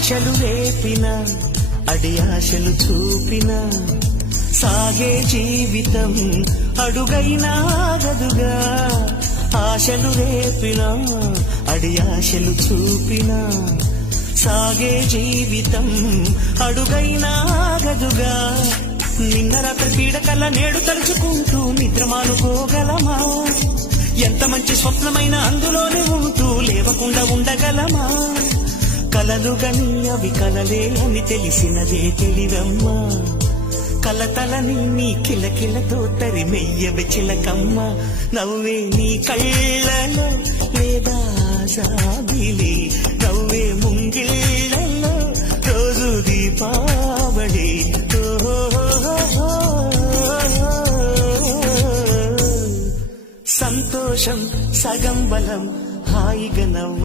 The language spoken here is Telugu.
ఆశలు రేపిన అడి ఆశలు చూపిన సాగే జీవితం అడుగైనా ఆగదుగా. ఆశలు రేపిన అడి ఆశలు చూపిన సాగే జీవితం అడుగైనా ఆగదుగా. నిన్న రాత్రి పీడకల నేడు తలుచుకుంటూ నిద్రమానుకోగలమా? ఎంత మంచి స్వప్నమైన అందులోనే ఉంటూ లేవకుండా ఉండగలమా? కలలు గని అవి కలలే అని తెలిసినదే తెలివమ్మా. కలతలని నీ కిలకిలతో తరిమెయ్యవి చిలకమ్మ. నవ్వే నీ కళ్ళలో లేదా సాగిలి, నవ్వే ముంగిళ్ళలో రోజు దీపావళి. సంతోషం సగం బలం హాయిగా నవ్వు.